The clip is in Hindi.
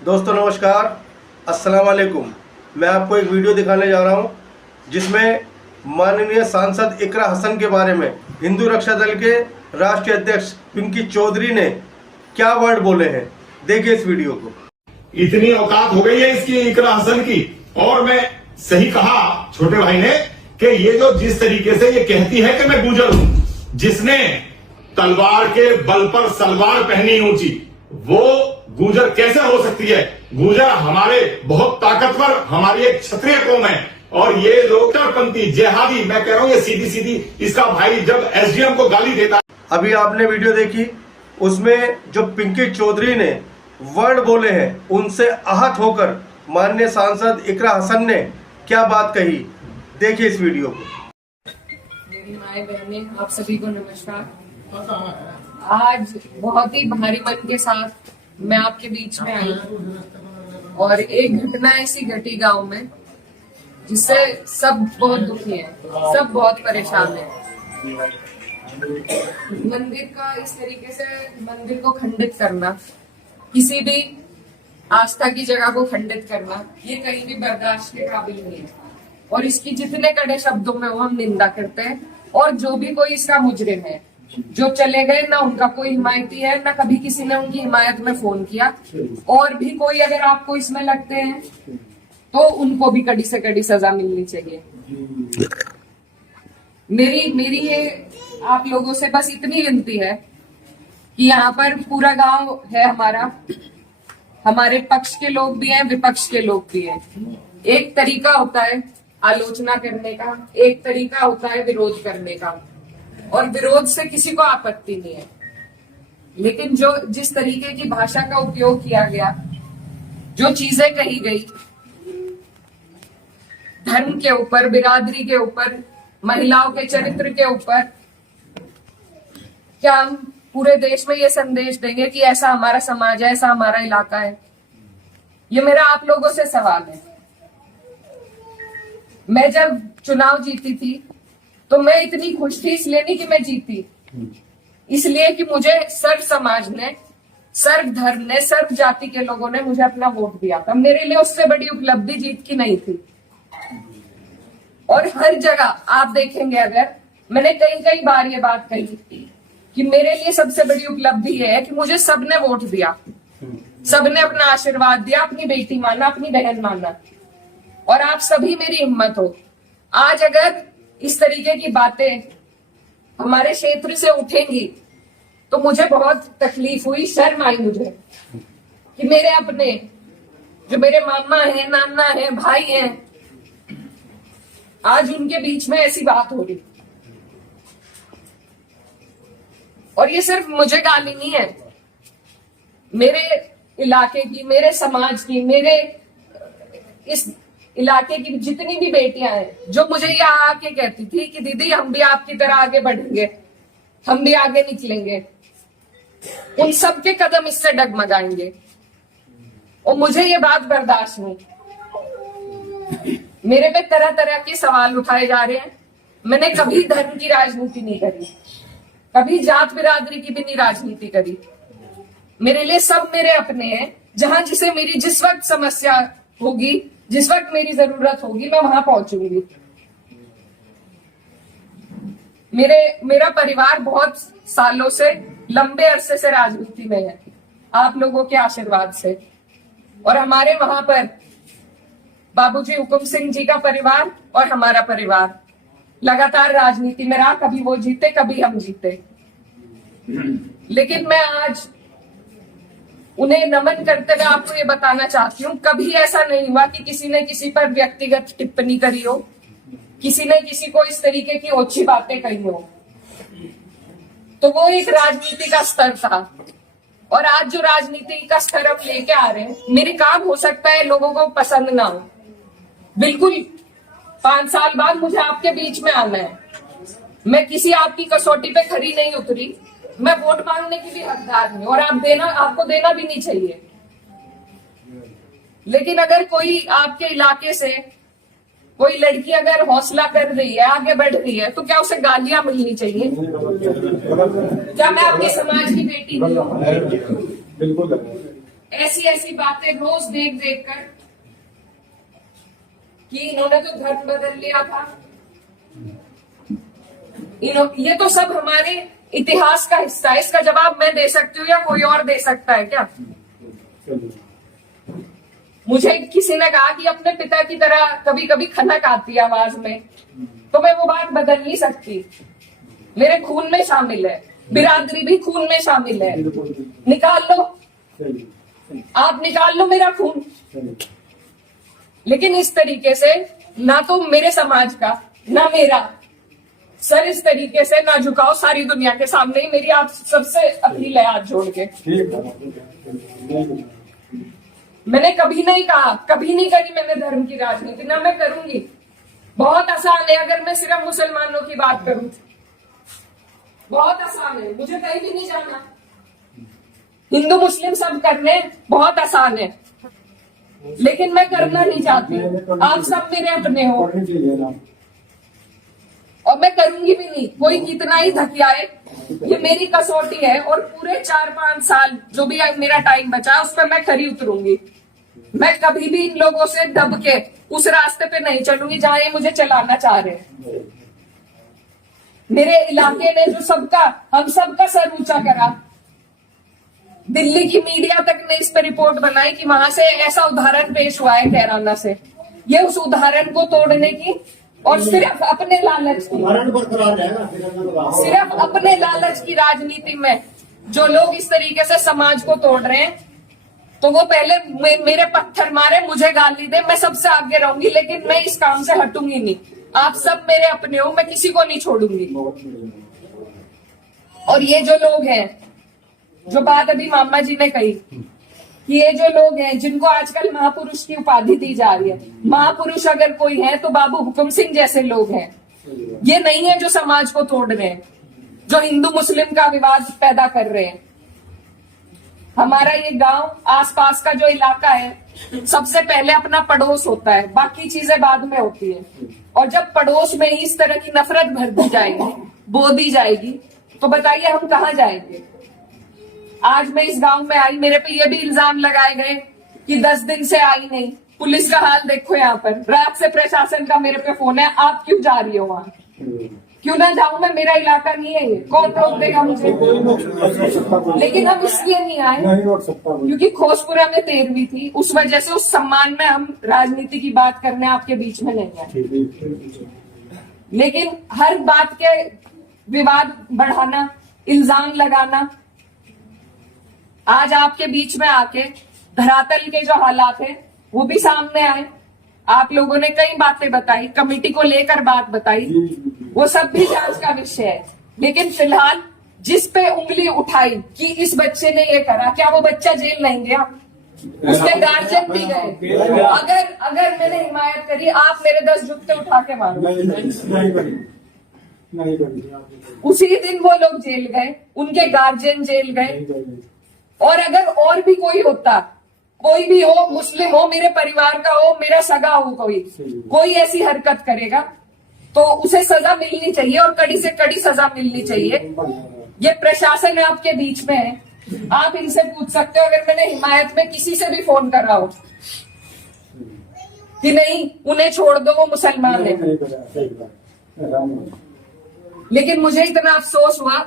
दोस्तों नमस्कार, अस्सलाम वालेकुम। मैं आपको एक वीडियो दिखाने जा रहा हूं जिसमें माननीय सांसद इकरा हसन के बारे में हिंदू रक्षा दल के राष्ट्रीय अध्यक्ष पिंकी चौधरी ने क्या वर्ड बोले हैं। देखिए इस वीडियो को। इतनी औकात हो गई है इसकी इकरा हसन की। और मैं सही कहा छोटे भाई ने कि ये जो जिस तरीके से ये कहती है कि मैं गुजर हूं, जिसने तलवार के बल पर सलवार पहनी ऊंची, वो गुजर कैसे हो सकती है। गुजर हमारे बहुत ताकतवर, हमारी एक क्षत्रिय कौम है। और ये लोग कट्टरपंथी जिहादी, मैं कह रहा हूं ये सीधी सीधी इसका भाई जब एसडीएम को गाली देता है। अभी आपने वीडियो देखी, उसमें जो पिंकी चौधरी ने वर्ड बोले हैं उनसे आहत होकर माननीय सांसद इकरा हसन ने क्या बात कही। देखिए इस वीडियो को। मेरी माए बहने, आप सभी को नमस्कार। आज बहुत ही भारी मन के साथ मैं आपके बीच में आई और एक घटना ऐसी घटी गांव में जिससे सब बहुत दुखी हैं, सब बहुत परेशान हैं। मंदिर का इस तरीके से मंदिर को खंडित करना, किसी भी आस्था की जगह को खंडित करना, ये कहीं भी बर्दाश्त के काबिल नहीं है। और इसकी जितने कड़े शब्दों में वो हम निंदा करते हैं। और जो भी कोई इसका मुजरिम है, जो चले गए, ना उनका कोई हिमायती है, ना कभी किसी ने उनकी हिमायत में फोन किया। और भी कोई अगर आपको इसमें लगते हैं तो उनको भी कड़ी से कड़ी सजा मिलनी चाहिए। मेरी ये आप लोगों से बस इतनी विनती है कि यहाँ पर पूरा गांव है हमारा, हमारे पक्ष के लोग भी हैं, विपक्ष के लोग भी हैं। एक तरीका होता है आलोचना करने का, एक तरीका होता है विरोध करने का। और विरोध से किसी को आपत्ति नहीं है, लेकिन जो जिस तरीके की भाषा का उपयोग किया गया, जो चीजें कही गई धर्म के ऊपर, बिरादरी के ऊपर, महिलाओं के चरित्र के ऊपर, क्या हम पूरे देश में ये संदेश देंगे कि ऐसा हमारा समाज है, ऐसा हमारा इलाका है? ये मेरा आप लोगों से सवाल है। मैं जब चुनाव जीती थी तो मैं इतनी खुश थी, इसलिए नहीं कि मैं जीती, इसलिए कि मुझे सर्व समाज ने, सर्व धर्म ने, सर्व जाति के लोगों ने मुझे अपना वोट दिया था। मेरे लिए उससे बड़ी उपलब्धि जीत की नहीं थी। और हर जगह आप देखेंगे, अगर मैंने कई बार ये बात कही कि मेरे लिए सबसे बड़ी उपलब्धि यह है कि मुझे सबने वोट दिया, सबने अपना आशीर्वाद दिया, अपनी बेटी माना, अपनी बहन माना। और आप सभी मेरी हिम्मत हो। आज अगर इस तरीके की बातें हमारे क्षेत्र से उठेंगी तो मुझे बहुत तकलीफ हुई, शर्म आई मुझे कि मेरे अपने, जो मेरे मामा हैं, नाना हैं, भाई हैं, आज उनके बीच में ऐसी बात हो रही। और ये सिर्फ मुझे गाली नहीं है, मेरे इलाके की, मेरे समाज की, मेरे इस इलाके की जितनी भी बेटियां हैं, जो मुझे ये आके कहती थी कि दीदी हम भी आपकी तरह आगे बढ़ेंगे, हम भी आगे निकलेंगे, उन सब के कदम इससे डगमगाएंगे। और मुझे ये बात बर्दाश्त नहीं। मेरे पे तरह तरह के सवाल उठाए जा रहे हैं। मैंने कभी धर्म की राजनीति नहीं करी, कभी जात बिरादरी की भी नहीं राजनीति करी। मेरे लिए सब मेरे अपने हैं। जहां जिसे मेरी जिस वक्त समस्या होगी, जिस वक्त मेरी जरूरत होगी, मैं वहां पहुंचूंगी। मेरा परिवार बहुत सालों से, लंबे अरसे से राजनीति में है, आप लोगों के आशीर्वाद से। और हमारे वहां पर बाबूजी हुकुम सिंह जी का परिवार और हमारा परिवार लगातार राजनीति में रहा। कभी वो जीते, कभी हम जीते। लेकिन मैं आज उन्हें नमन करते हुए आपको ये बताना चाहती हूँ, कभी ऐसा नहीं हुआ कि किसी ने किसी पर व्यक्तिगत टिप्पणी करी हो, किसी ने किसी को इस तरीके की ओछी बातें कही हो। तो वो एक राजनीति का स्तर था। और आज जो राजनीति का स्तर हम लेके आ रहे हैं, मेरे काम हो सकता है लोगों को पसंद ना हो, बिल्कुल 5 साल बाद मुझे आपके बीच में आना है। मैं किसी आपकी कसौटी पे खरी नहीं उतरी, मैं वोट मांगने की भी हकदार हूं और आपको देना भी नहीं चाहिए। लेकिन अगर कोई आपके इलाके से कोई लड़की अगर हौसला कर रही है, आगे बढ़ रही है, तो क्या उसे गालियां मिलनी चाहिए? क्या मैं आपके समाज की बेटी नहीं हूँ? ऐसी ऐसी बातें रोज देख देख कर कि इन्होंने तो धर्म बदल लिया था, ये तो सब हमारे इतिहास का हिस्सा है। इसका जवाब मैं दे सकती हूँ या कोई और दे सकता है क्या? मुझे किसी ने कहा कि अपने पिता की तरह कभी कभी खनक आती है आवाज में, तो मैं वो बात बदल नहीं सकती। मेरे खून में शामिल है, बिरादरी भी खून में शामिल है। निकाल लो, आप निकाल लो मेरा खून। लेकिन इस तरीके से ना तो मेरे समाज का ना मेरा सर इस तरीके से ना झुकाओ सारी दुनिया के सामने ही। मेरी आप सबसे अपील है हाथ जोड़ के। मैंने कभी नहीं कहा, कभी नहीं करी मैंने धर्म की राजनीति, ना मैं करूंगी। बहुत आसान है अगर मैं सिर्फ मुसलमानों की बात करूं, बहुत आसान है, मुझे कहीं भी नहीं जाना। हिंदू मुस्लिम सब करने बहुत आसान है, लेकिन मैं करना नहीं चाहती। आप सब मेरे अपने हो और मैं करूंगी भी नहीं। कोई कितना ही धकियाए, ये मेरी कसौटी है। और पूरे 4-5 साल जो भी मेरा टाइम बचा उस पर मैं खरी उतरूंगी। मैं कभी भी इन लोगों से दब के उस रास्ते पे नहीं चलूंगी जहां ये मुझे चलाना चाह रहे हैं। मेरे इलाके ने जो सबका, हम सबका सर ऊंचा करा, दिल्ली की मीडिया तक ने इस पर रिपोर्ट बनाई कि वहां से ऐसा उदाहरण पेश हुआ है कैराना से। ये उस उदाहरण को तोड़ने की और सिर्फ अपने लालच की, सिर्फ अपने लालच की राजनीति में जो लोग इस तरीके से समाज को तोड़ रहे हैं, तो वो पहले मेरे पत्थर मारे, मुझे गाली दे, मैं सबसे आगे रहूंगी, लेकिन मैं इस काम से हटूंगी नहीं। आप सब मेरे अपने हो, मैं किसी को नहीं छोड़ूंगी। और ये जो लोग हैं, जो बात अभी मामा जी ने कही कि ये जो लोग हैं जिनको आजकल महापुरुष की उपाधि दी जा रही है, महापुरुष अगर कोई है तो बाबू हुकुम सिंह जैसे लोग हैं। ये नहीं है जो समाज को तोड़ रहे हैं, जो हिंदू मुस्लिम का विवाद पैदा कर रहे हैं। हमारा ये गांव, आसपास का जो इलाका है, सबसे पहले अपना पड़ोस होता है, बाकी चीजें बाद में होती है। और जब पड़ोस में ही इस तरह की नफरत भर दी जाएगी, बो दी जाएगी, तो बताइए हम कहाँ जाएंगे। आज मैं इस गांव में आई, मेरे पे ये भी इल्जाम लगाए गए कि 10 दिन से आई नहीं। पुलिस का हाल देखो यहाँ पर, रात से प्रशासन का मेरे पे फोन है, आप क्यों जा रही हो वहां? क्यों ना जाऊं मैं? मेरा इलाका नहीं है ये, कौन रोक देगा मुझे? लेकिन हम इसलिए नहीं आए क्योंकि खोजपुरा में 13वीं थी, उस वजह से, उस सम्मान में हम राजनीति की बात करने आपके बीच में नहीं आए। लेकिन हर बात के विवाद बढ़ाना, इल्जाम लगाना, आज आपके बीच में आके धरातल के जो हालात है वो भी सामने आए। आप लोगों ने कई बातें बताई, कमेटी को लेकर बात बताई, वो सब भी जांच का विषय है। लेकिन फिलहाल जिस पे उंगली उठाई कि इस बच्चे ने ये करा, क्या वो बच्चा जेल नहीं गया? उसके गार्जियन भी गए। अगर मैंने हिमायत करी, आप मेरे 10 जूते उठा के मारो। उसी दिन वो लोग जेल गए, उनके गार्जियन जेल गए। और अगर और भी कोई होता, कोई भी हो, मुस्लिम हो, मेरे परिवार का हो, मेरा सगा हो, कोई ऐसी हरकत करेगा तो उसे सजा मिलनी चाहिए, और कड़ी से कड़ी सजा मिलनी चाहिए। ये प्रशासन आपके बीच में है, आप इनसे पूछ सकते हो। अगर मैंने हिमायत में किसी से भी फोन करा हो कि नहीं उन्हें छोड़ दो, वो मुसलमान है, लेकिन मुझे इतना अफसोस हुआ